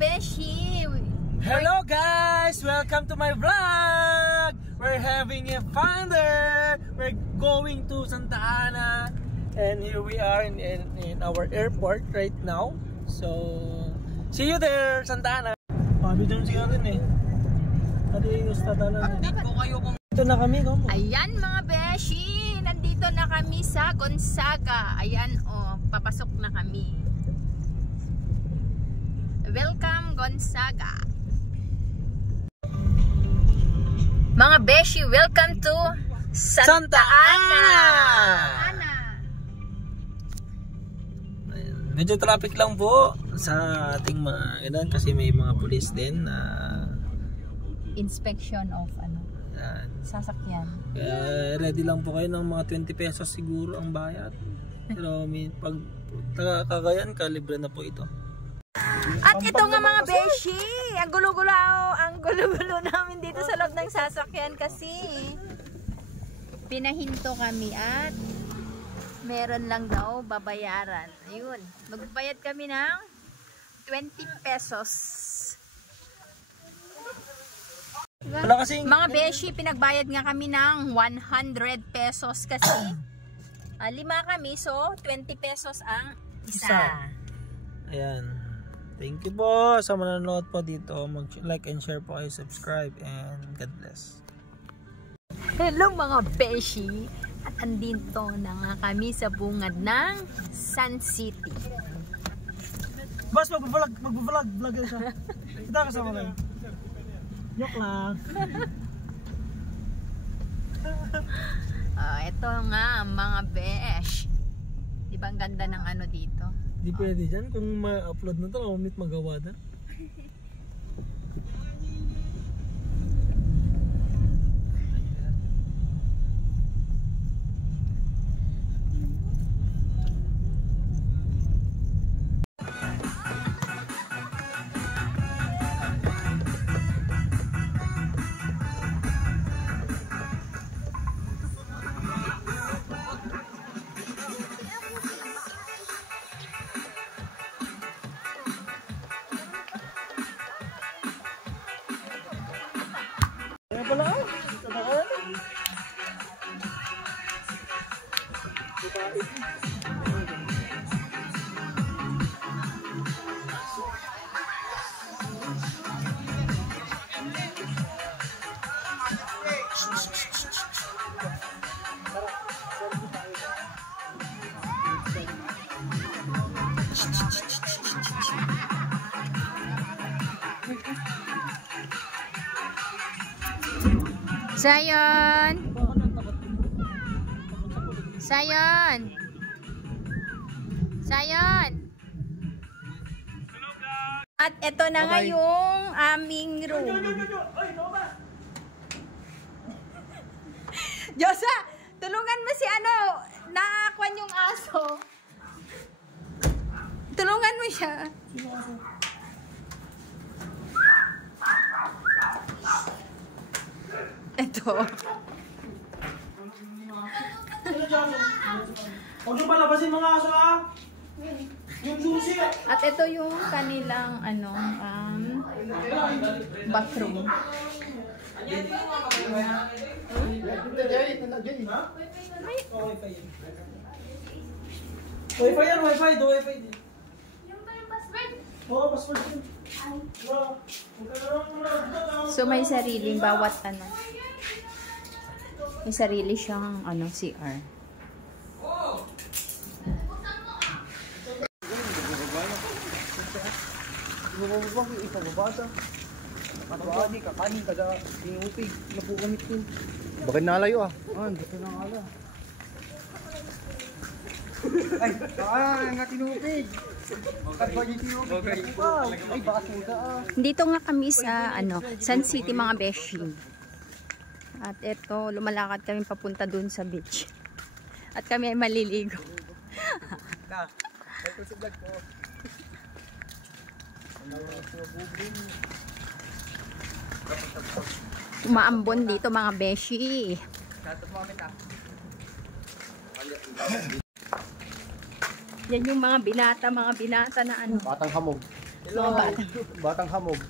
beshi! Hello guys! Welcome to my vlog! We're having a fun there! We're going to Santa Ana. And here we are in our airport right now. So, see you there, Santa Ana! Pabi dun siya rin eh. Ano yung ustadalan eh. Update ko kayo kung... Ito na kami, kamo. Ayan mga beshi! Nandito na kami sa Gonzaga. Ayan oh, papasok na kami. Welcome Gonzaga. Mga beshi, welcome to Santa Ana. Medyo traffic lang po sa ating mga ilan kasi may mga pulis din na Inspection of sasakyan. Ready lang po kayo ng mga 20 pesos siguro ang bayad. Pero pag Cagayan ka, libre na po ito. At ito nga mga beshi, ang gulo-gulo namin dito sa loob ng sasakyan kasi pinahinto kami at meron lang daw babayaran. Ayun, magbayad kami ng 20 pesos. Wala kasing... Mga beshi, pinagbayad nga kami ng 100 pesos kasi 5 kami, so 20 pesos ang isa. Ayan. Thank you po sa manonood po dito. Mag-like and share po kayo, subscribe, and God bless. Hello mga beshi! At andito na nga kami sa bungad ng Sun City. Boss, mag-vlog siya. Kita kasama kayo. Joke lang. Ito nga mga besh. Diba ang ganda ng ano dito? Di pwede dyan kung ma-upload na ito, umit magawa na. Sayon! Sayon! Sayon! At ito na nga yung aming room. Diyosa! Tulungan mo si nakakwan yung aso. Tulungan mo siya. Ito. Huwag yung palabasin mga aso ha! Yung susi! At ito yung kanilang bathroom. Wi-Fi yan, Wi-Fi. Do Wi-Fi din. Yung ba yung password? Oo, password din. So may sariling bawat may sarili siyang CR. Bakit nalayo ah? Dito na nga lang. Nga tinupig. Ay, baka suda ah. Dito nga kami sa Sun City mga beshi. At ito, lumalakad kami papunta dun sa beach. At kami ay maliligo. Ito sa vlog ko. Umaambon dito mga beshi. Yan yung mga binata na Batang hamog. Mga bata. Batang hamog.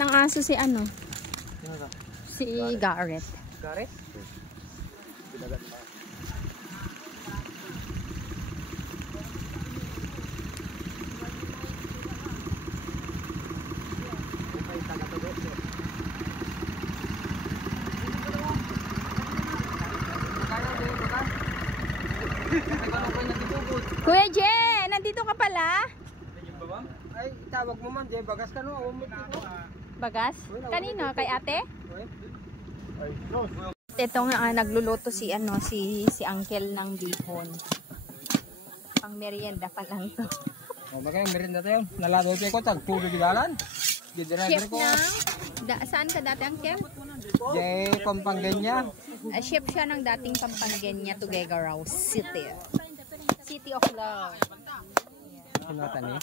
Ng aso si ano? Si Garrett. Gareth? Kuya Jen, nandito ka pala? Ay, tawag mo man, Jay. Bagas ka no? Bagas? Kanino? Kay ate? Ay, no. Ito nga, nagluluto si ano, si uncle ng bihon. Pang merienda pa lang to. Oh, bagay merienda tayo. Nalado ko tag tubig dalan. Chef ng, saan ka dati uncle? Jay Pampanganya. Chef siya ng dating Pampanganya, Tuguegarao City. City of Love. Sunatan eh.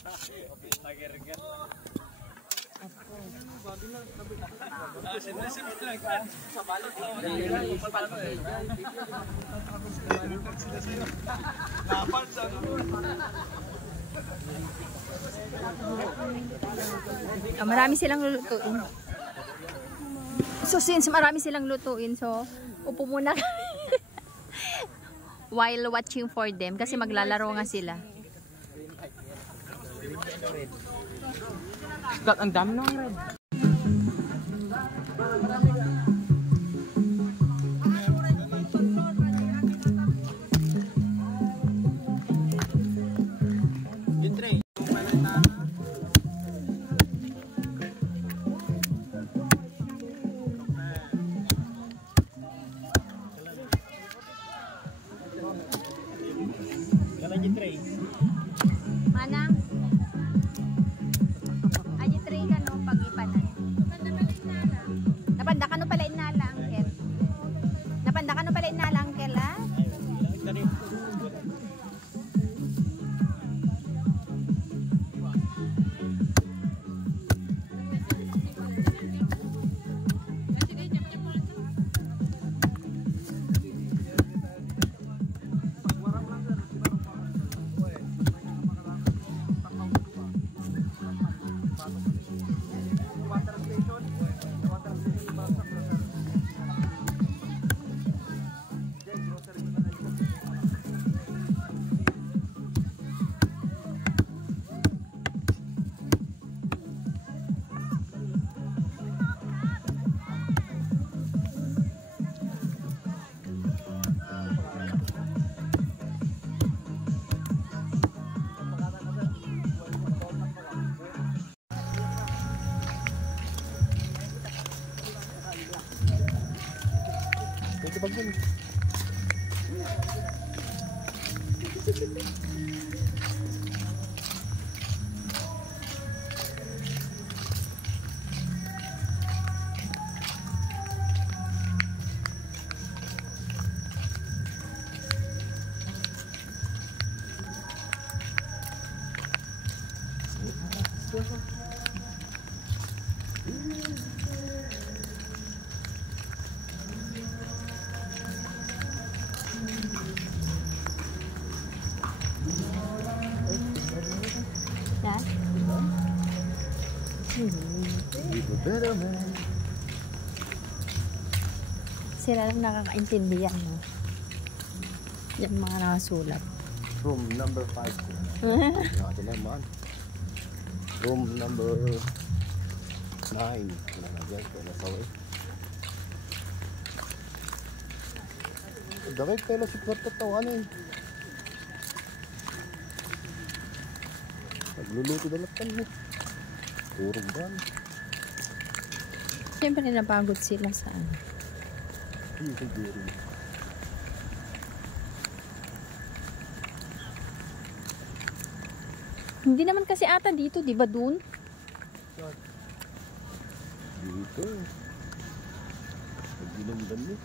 Marami silang lulutuin. So since marami silang lutuin, so upo muna kami while watching for them kasi maglalaro nga sila. Got ang dami ng red. Manang? Aji tray ka no, pag-ipanan. Napanda ka no pala inala, Angkel. Napanda ka no pala inala, Angkel, ha? Ito bagay. Ha? Sila lang nakakaintindihan, no? Yan mga nakasulat. Room number 5. Ito naman. Room number 9. Wala na dyan. Wala sa way. Dakit tayo na si kwarto tawan eh. Nagluluto dalat ka mo. Turong ba? Siyempre napagod sila sa ano. Siguro. Hindi naman kasi ata dito, di ba dun? Dito. Nagdinamdan eh.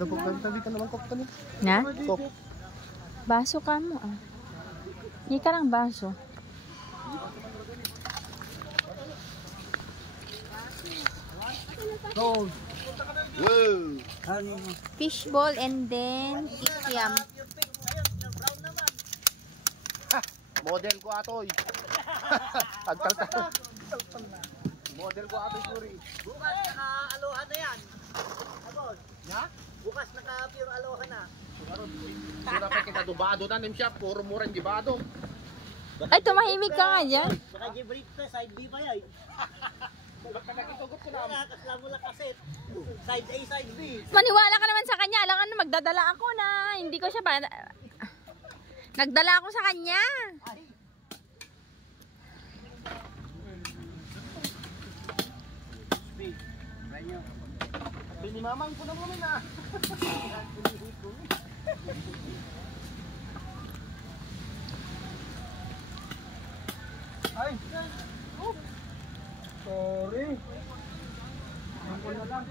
Ada kok tabi ka naman kok tani. Na? Kok. Baso ka mo ah. Hindi ka lang baso. Gold. Wow. Fishball and then kikiam. Model ko atoy. Agkalta. Model ko atoy suri. Bukas naka-aloha na yan. Abos. Ha? Bukas naka-pure aloha na. Sura pa kita dubado na nim siya, puro murang gibado. Ay, tumahimik ka nga dyan. Baka gibrit pa, side B pa yan. Baka nakitugot ko na. Kasla mo lang kaset. Side A, side B. Maniwala ka naman sa kanya. Alam ka na magdadala ako na. Hindi ko siya ba... Nagdala ako sa kanya. Pinimamang ko na mo na. Ay! Oh. Sorry. Ang na lang.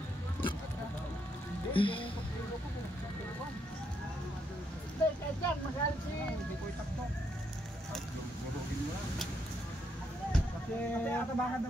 Kahit yan, mahal si... Hindi ko itaktok. Kasi... Atabangan na.